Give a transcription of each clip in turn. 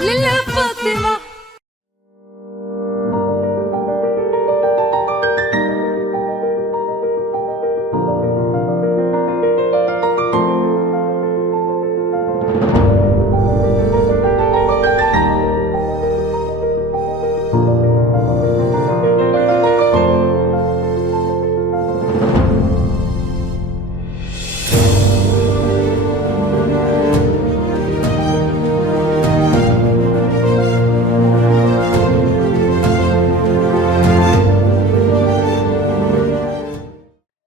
لله فاطمة.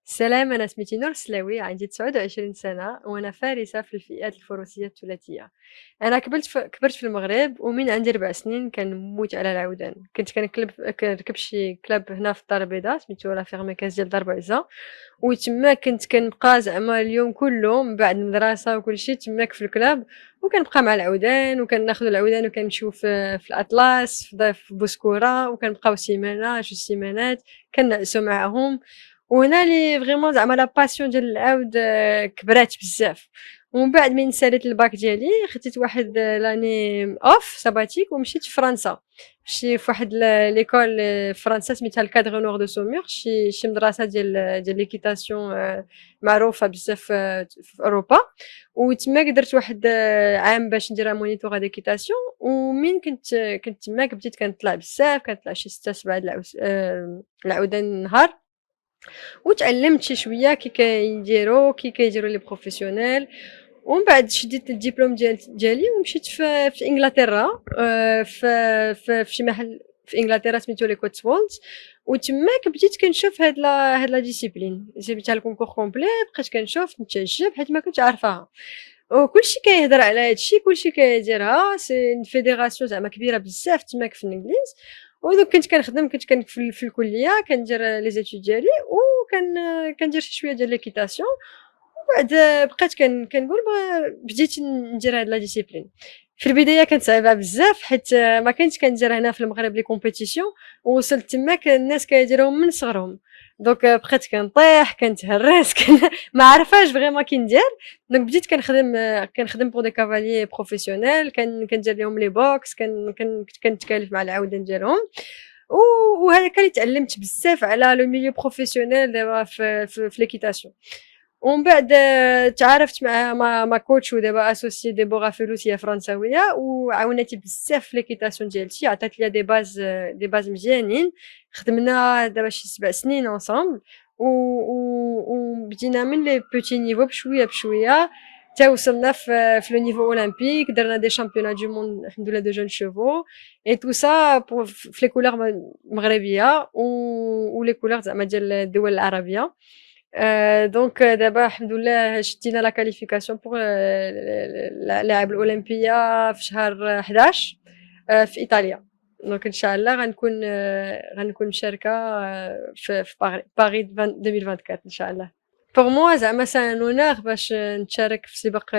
سلام، أنا سميتي نور السلاوي، عندي 29 سنة وأنا فارسة في الفئات الفروسية الثلاثية. أنا كبرت في المغرب، ومن عندي 4 سنين كنموت على العودان. كنت كنركب شي كلاب هنا في الدار البيضاء سميتو لا فيرميكاز ديال دار بعزة، وتما كنت كنبقى زعما اليوم كله من بعد المدرسة وكلشي تماك في الكلاب، وكنبقى مع العودان وكناخدو العودان وكنمشيو في الأطلس في بوسكورة، وكنبقاو سيمانة 2 سيمانات كنعسو معاهم. وهنا لي فريمون زعما لا باسيون ديال العود كبرات بزاف. ومن بعد من ساليت الباك ديالي خديت واحد لاني اوف ساباتيك ومشيت لفرنسا. مشيت في واحد ليكول في فرنسا سميتها الكادر نوار دو سومور، شي مدرسه ديال ليكيتاسيون معروفه بزاف في اوروبا. وتما درت واحد عام باش ندير مونيتور ديكيتاسيون. ومن كنت تماك بديت كنطلع بزاف، كنطلع شي 6 7 العودان النهار. وتعلمت شي شويه كي كيديروا لي بروفيسيونيل. ومن بعد شديت الدبلوم ديالي ومشيت في انجلترا، في شي محل في انجلترا سميتو لي كوتسوولدز. وتماك بديت كنشوف هاد لا ديسيبلين جبتها الكونكور كومبلي، بقيت كنشوف نتعجب حيت ما كنتش عارفاها. وكلشي كيهضر على هادشي، كلشي كيديرها، سي فيديراسيون زعما كبيره بزاف تماك في الانجليز. ودوك كنت في الكليه كندير لي زيتود ديالي، كندير شي شويه ديال ليكيتاسيون. وبعد بقيت كنقول بديت ندير هاد لا ديسيبلين. في البدايه كانت صعيبه بزاف حيت ما كنتش كندير هنا في المغرب لي كومبيتيسيون، ووصلت تماك الناس كيديروهم من صغرهم. دونك بقيت كنطيح كنتهرس ما عارفاش فريمون كي ندير. دونك بديت كنخدم بور دي كافاليي بروفيسيونيل، كندير لهم لي بوكس، كنتكالف مع العودان ديالهم. وهكا اللي تعلمت بزاف على لو ميليو بروفيسيونيل دابا في ليكيتاسيون. ومن بعد تعارفت مع كوتش ودابا اسوسي ديبوغا فلوس، هي فرنساويه وعاونتني بزاف في ليكيتاسيون ديالتي، عطات لي دي باز مزيانين. خدمنا دابا شي 7 سنين اونصومبل. وبدينا من لي بوتي نيفو بشويه بشويه حتى وصلنا في لو نيفو اولمبيك، درنا دي شامبيونات دو موند الحمد لله دو جون شوفو. اي تو سا في لي كولور مغربيه ولي كولور زعما ديال الدول العربيه. دونك دابا الحمد لله شدينا لا كاليفيكاسيون بوغ اللاعب الأولمبية في شهر 11 في إيطاليا. دونك إن شاء الله غنكون مشاركة في باغي 2024 إن شاء الله. بوغ موا زعما سي ان اونور باش نتشارك في سباق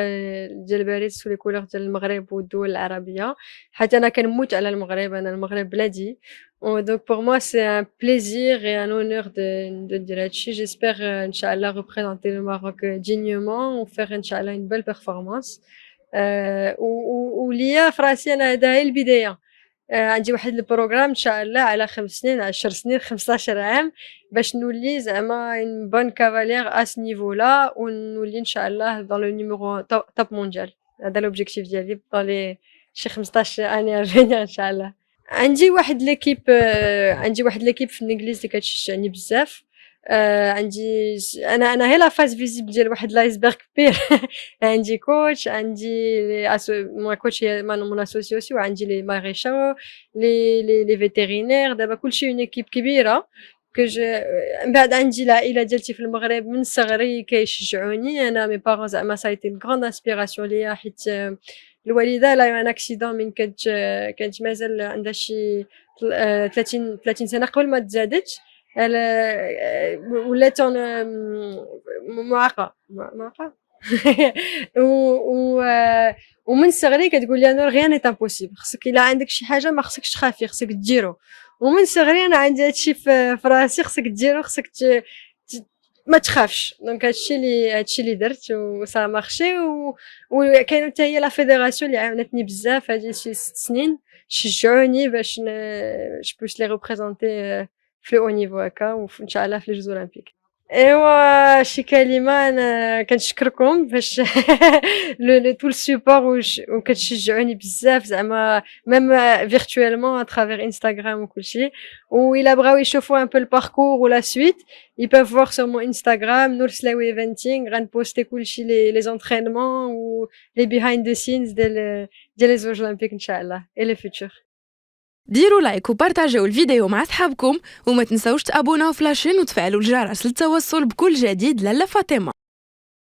ديال باريس سو لي كولور ديال المغرب والدول العربية، حيت أنا كنموت على المغرب، أنا المغرب بلادي. ودونك بوغ موا سي ان بليزير اي ان اونور دو ندير هادشي. جيسبر ان شاء الله représenter le Maroc dignement وفيغ ان شاء الله une belle performance. وليا في راسي أنا هذا هي البداية. عندي واحد البروغرام إن شاء الله على 5 سنين 10 سنين 15 عام باش نولي زعما une bonne cavalière à ce niveau là، ونولي إن شاء الله dans le numéro top mondial. هذا l'objectif ديالي dans les شي 15 année à venir إن شاء الله. عندي واحد ليكيب في الانجليز اللي كتشجعني بزاف. عندي انا هي لا فاز فيزيبل ديال واحد لايسبرغ كبير. عندي كوتش، عندي مون كوتش هي مون اسوسياسيون، وعندي لي ماريشال لي فيتيرينير. دابا كلشي اون ايكيب كبيره من بعد عندي العائله ديالتي في المغرب من صغري كيشجعوني. انا مي بارون زعما سايتي غراند انسبيراسيون ليا، حيت الوالده لا ان اكسيدون من كانت مازال عندها شي 30 سنه قبل ما تزادت. ولات معاقه. و ومن صغري كتقول لي انا غيان ايت امبوسيبل، خصك الا عندك شي حاجه ما خصكش تخافي، خصك ديرو. ومن صغري انا عندي هادشي في راسي، خصك ديرو، خصك ما تخافش. دونك هادشي اللي درت وصا مارشي وكاينه حتى هي لا فيدراسيون اللي عاونتني بزاف هادي شي 6 سنين، شجعوني باش جو بوس لي ريبريزونتي في لو نيفو هكا وإن شاء الله في لي جوز أولمبيك. ايوا شي كلمة انا كنشكركم باش لو طول السيبور وكتشجعوني بزاف زعما ميم فيرتويلمون اترافير انستغرام وكلشي وإلا بغاو يشوفوا ان بو الباركور ولا سويت ils peuvent voir sur mon Instagram Nour Slaoui Eventing غنبوستي كلشي لي زونطرينمون و لي behind the scenes ديال لي زوج اولمبيك ان شاء الله et le futur. ديروا لايك وبارطاجيو الفيديو مع صحابكم وما تنساوش تابوناو في لاشين وتفعلوا الجرس للتوصل بكل جديد لاله فاطمه.